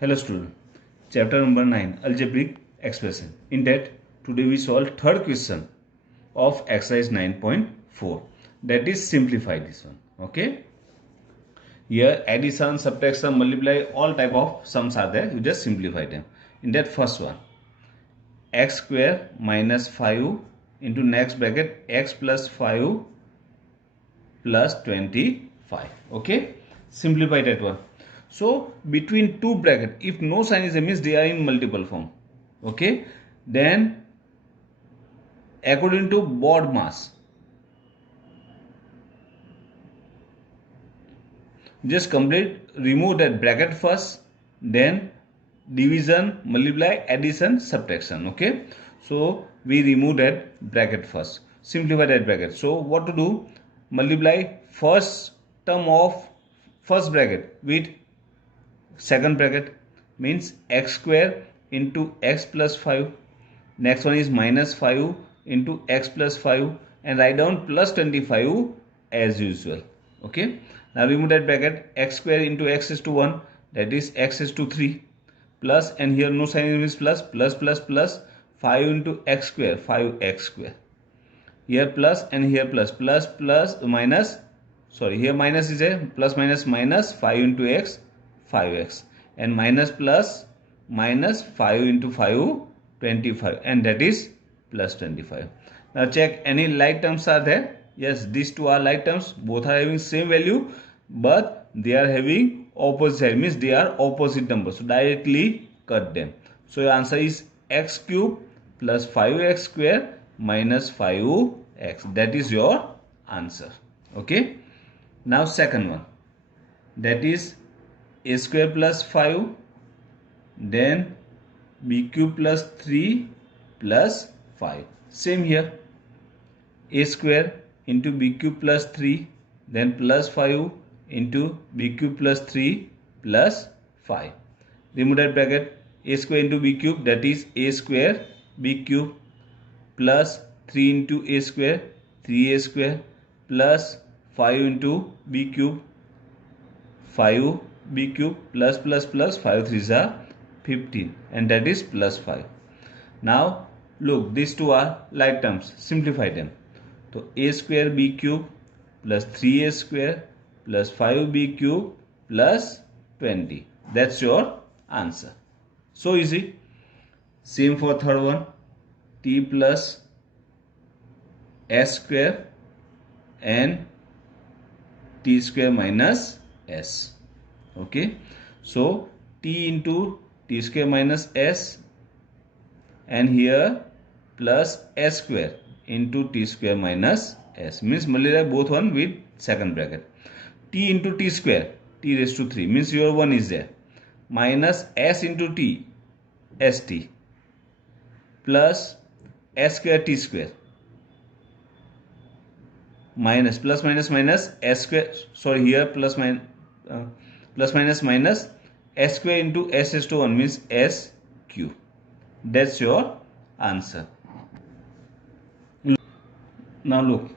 Hello student, chapter number 9 algebraic expression. In that today we solve third question of exercise 9.4, that is simplify this one. Okay, here addition, subtraction, multiply, all type of sums are there, you just simplify them. In that first one, x square minus 5 into next bracket x plus 5 plus 25. Okay, simplify that one. So between two bracket, if no sign is there, means they are in multiple form. Okay, then according to board mass, just complete, remove that bracket first, then division, multiply, addition, subtraction. Okay, so we remove that bracket first, simplify that bracket. So what to do? Multiply first term of first bracket with second bracket, means x square into x plus 5. Next one is minus 5 into x plus 5, and write down plus 25 as usual. Okay, now remove that bracket. X square into x is to 1, that is x is to 3, plus, and here no sign is plus, plus 5 into x square, 5x square. Here plus and here plus minus, sorry, here minus is a plus minus 5 into x, 5x, and minus plus minus 5 into 5, 25, and that is plus 25. Now check any like terms are there. Yes, these two are like terms, both are having same value, but they are having opposite side, means they are opposite numbers, so directly cut them. So your answer is x cube plus 5x square minus 5x. That is your answer. Okay, now second one, that is a square plus 5, then b cube plus 3 plus 5. Same here, a square into b cube plus 3, then plus 5 into b cube plus 3 plus 5. Remove that bracket. A square into b cube, that is a square b cube, plus 3 into a square, 3a square, plus 5 into b cube, 5b cube, plus 5 3s are 15, and that is plus 5. Now look, these two are like terms, simplify them. So a square b cube plus 3a square plus 5b cube plus 20. That's your answer. So easy. Same for third one, t plus s square and t square minus s. Okay, so t into t square minus s, and here plus s square into t square minus s, means multiply both one with second bracket. T into t square, t raised to 3, means your 1 is there, minus s into t, st, plus s square t square, minus plus minus s square, sorry, here plus minus s square into s is to 1, means s cube. That's your answer. Now look,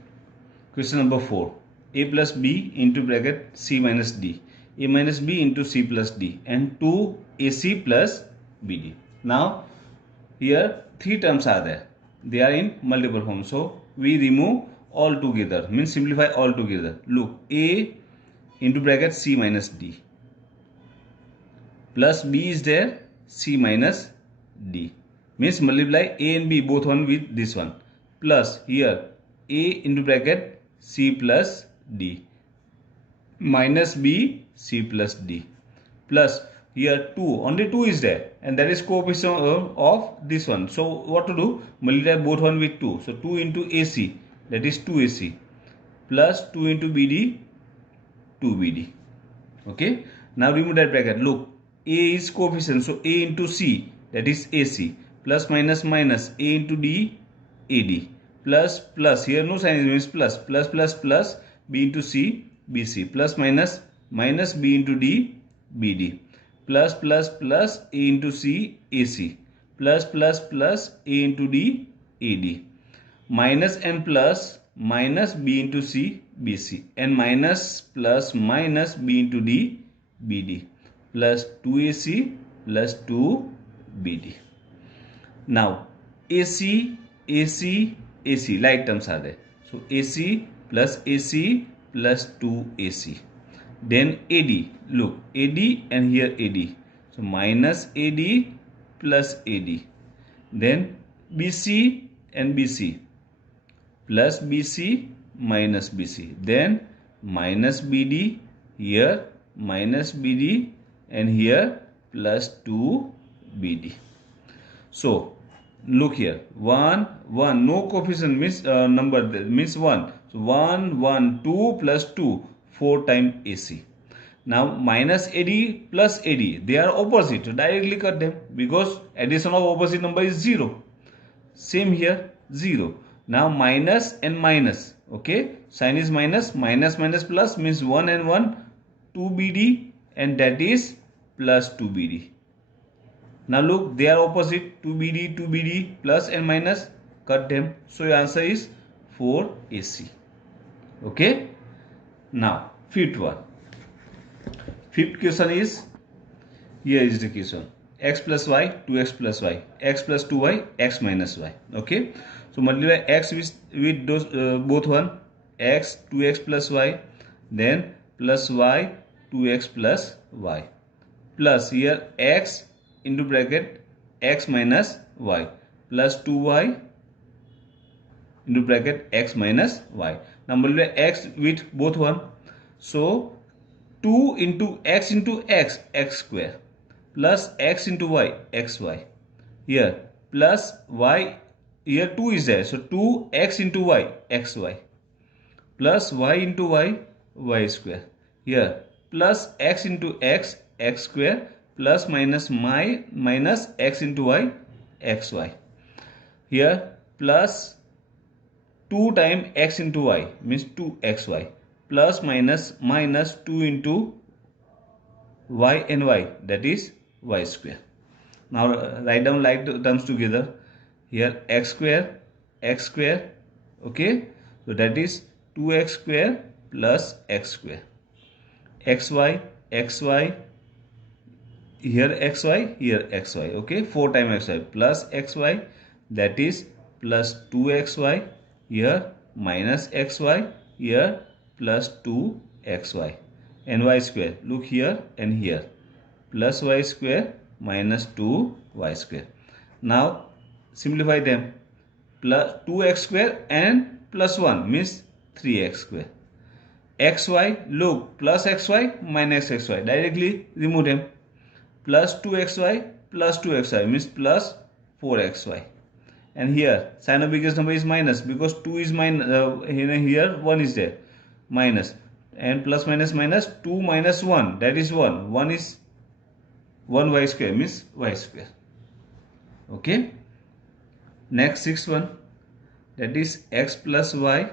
question number 4, a plus b into bracket c minus d, a minus b into c plus d, and 2ac plus bd. Now here three terms are there, they are in multiple form, so we remove all together, means simplify all together. Look, a into bracket c minus d, plus b is there, c minus d, means multiply a and b both one with this one, plus here a into bracket c plus d, minus b c plus d, plus here 2, only 2 is there, and that is coefficient of this one. So what to do? Multiply both one with 2. So 2 into ac, that is 2ac, plus 2 into bd, 2bd. Okay, now remove that bracket. Look, a is coefficient, so a into c, that is ac, plus minus a into d, ad, plus here no sign, means plus b into c, bc, plus minus b into d, bd, plus a into c, ac, plus a into d, ad, minus and plus minus b into c, bc, and minus b into d, bd, plus 2ac plus 2BD. Now AC, AC, AC, like terms are there. So AC plus 2AC. Then AD, look, AD and here AD. So minus AD plus AD. Then BC and BC plus BC minus BC. Then minus BD here, minus BD, and here plus 2BD. So look here, 1 1, no coefficient means number there, means 1. So 1 1 2 plus 2, 4 times AC. Now minus AD plus AD, they are opposite, so directly cut them because addition of opposite number is 0. Same here, 0. Now minus and minus, okay, sign is minus, minus minus plus means 1 and 1, 2BD, and that is plus 2BD. Now look, they are opposite, 2BD, 2BD, plus and minus, cut them. So your answer is 4AC. Okay. Now fifth one. Fifth question is, here is the question. X plus y, 2x plus y, x plus 2y, x minus y. Okay. So multiply x with those both one, x 2x plus y, then plus y 2x plus y, plus here x into bracket x minus y, plus 2y into bracket x minus y. Now multiply x with both one. So 2 into x, x square, plus x into y, xy. Here plus y, here 2 is there, so 2x into y, xy, plus y into y, y square. Here plus x into x, x square, plus minus minus x into y, xy. Here plus 2 times x into y means 2xy, plus minus minus 2 into y and y, that is y square. Now write down like terms together. Here x square, okay, so that is 2x square plus x square, xy, here xy, here xy, okay, 4 times xy plus xy, that is plus 2xy, here minus xy, here plus 2xy, and y square, look here and here, plus y square minus 2y square. Now simplify them, plus 2x square and plus 1 means 3x square. Xy, look, plus xy minus xy, directly remove them, plus 2xy plus 2xy means plus 4xy. And here sign of biggest number is minus because 2 is minus, here 1 is there, minus, and plus minus minus 2 minus 1, that is 1, 1 is 1 y square means y square. Okay. Next sixth one, that is x plus y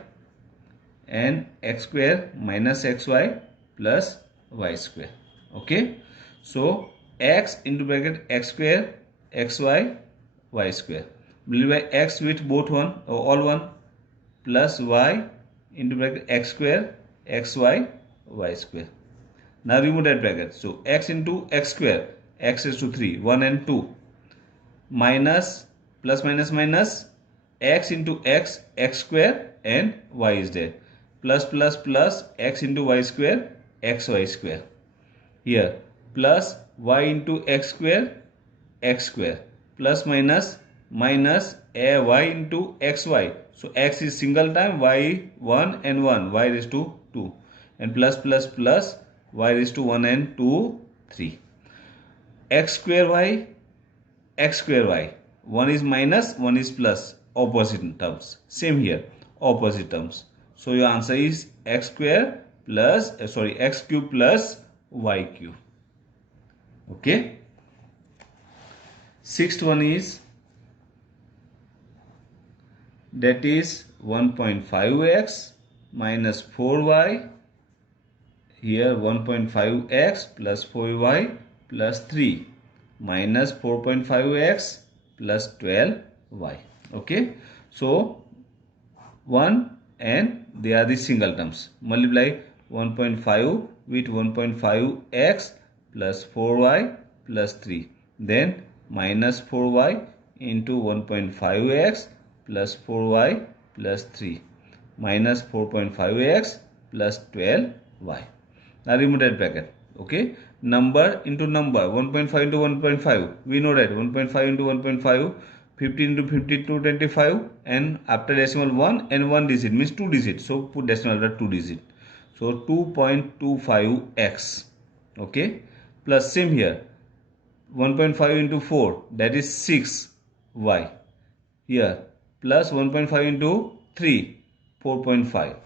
and x square minus xy plus y square. Okay. So x into bracket x square, xy, y square. Multiply x with both one, all one, plus y into bracket x square, xy, y square. Now remove that bracket. So x into x square, x is to 3, 1 and 2, minus plus minus minus x into x, x square, and y is there, plus plus plus x into y square, xy square. Here plus y into x square, plus minus minus y into xy. So x is single time, y 1 and 1, y raised to 2, and plus plus plus y raised to 1 and 2, 3. X square y, x square y. 1 is minus, 1 is plus, opposite terms. Same here, opposite terms. So your answer is x square plus, x cube plus y cube. Okay. Sixth one is, that is 1.5x minus 4y, here 1.5x plus 4y plus 3 minus 4.5x plus 12y. Okay. So 1 and they are the single terms. Multiply 1.5 with 1.5x plus 4y plus 3 then minus 4y into 1.5x plus 4y plus 3 minus 4.5x plus 12y. Now remove that bracket. Okay, number into number, 1.5 into 1.5, we know that 1.5 into 1.5, 15 into 52, 25, and after decimal 1 and 1 digit means 2 digits, so put decimal after 2 digit, so 2.25x. okay, plus same here, 1.5 into 4, that is 6y here, plus 1.5 into 3, 4.5,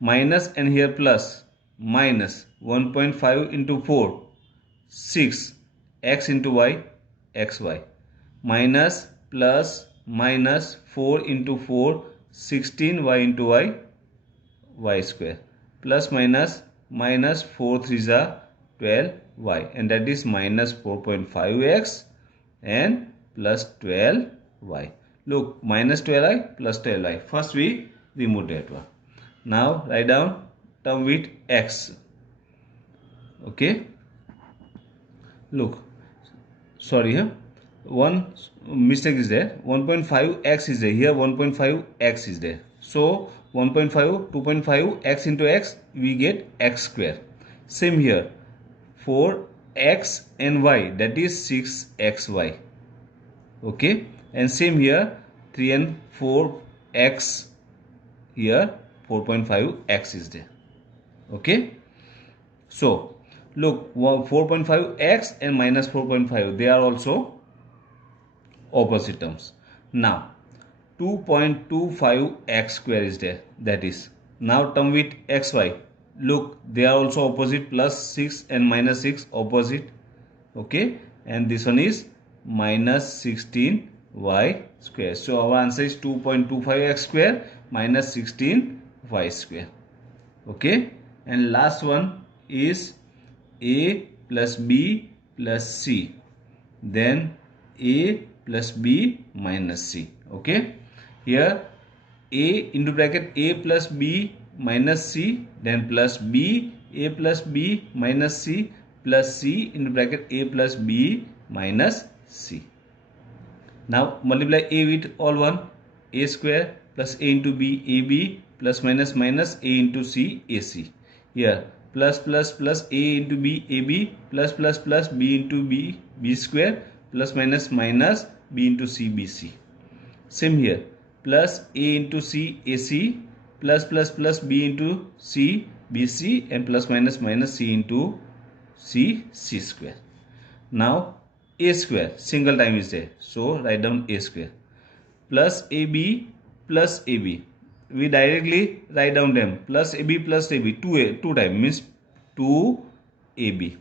minus and here plus, minus 1.5 into 4, 6, x into y, xy, minus plus minus 4 into 4, 16 y into y, y square, plus minus minus 4 3s are 12 y, and that is minus 4.5x and plus 12y. Look, minus 12i plus 12i. First we remove that one. Now write down term with x. Okay, look, sorry, one mistake is there. 1.5x is there here, 1.5x is there, so 1.5 2.5 x into x, we get x square. Same here, 4x and y, that is 6xy. okay, and same here, 3 and 4x, here 4.5x is there. okay, so look, 4.5x and minus 4.5, they are also opposite terms. Now 2.25x square is there, that is now term with xy. Look, they are also opposite, plus 6 and minus 6 opposite. okay, and this one is minus 16y square. So our answer is 2.25x square minus 16y square. okay, and last one is a plus b plus c, then a plus b minus c. okay, here a into bracket a plus b minus c, then plus b, a plus b minus c, plus c into bracket a plus b minus c. Now multiply a with all one, a square plus a into b, ab, plus minus minus a into c, ac. Here plus plus plus a into b, ab, plus plus plus b into b, b square, plus minus minus b into c, bc. Same here, plus a into c, ac, plus plus plus b into c, bc, and plus minus minus c into c, c square. Now a square single time is there, so write down a square, plus ab plus ab, we directly write down them, plus ab plus ab, 2 time means 2ab,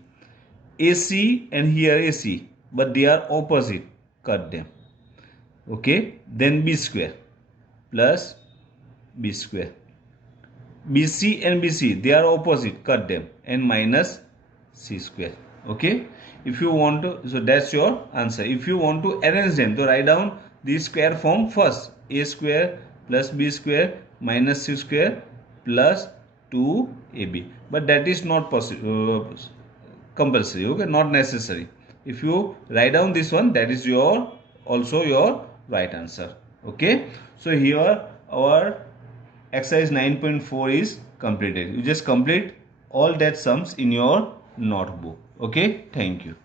ac and here ac, but they are opposite, cut them. okay, then b square plus b square, bc and bc, they are opposite, cut them, and minus c square. okay, if you want to, so that's your answer. If you want to arrange them, so write down the square form first, a square plus b square minus c square plus 2ab, but that is not possible, compulsory. okay, not necessary. If you write down this one, that is your also your right answer. okay, so here our exercise 9.4 is completed. You just complete all that sums in your notebook. okay, thank you.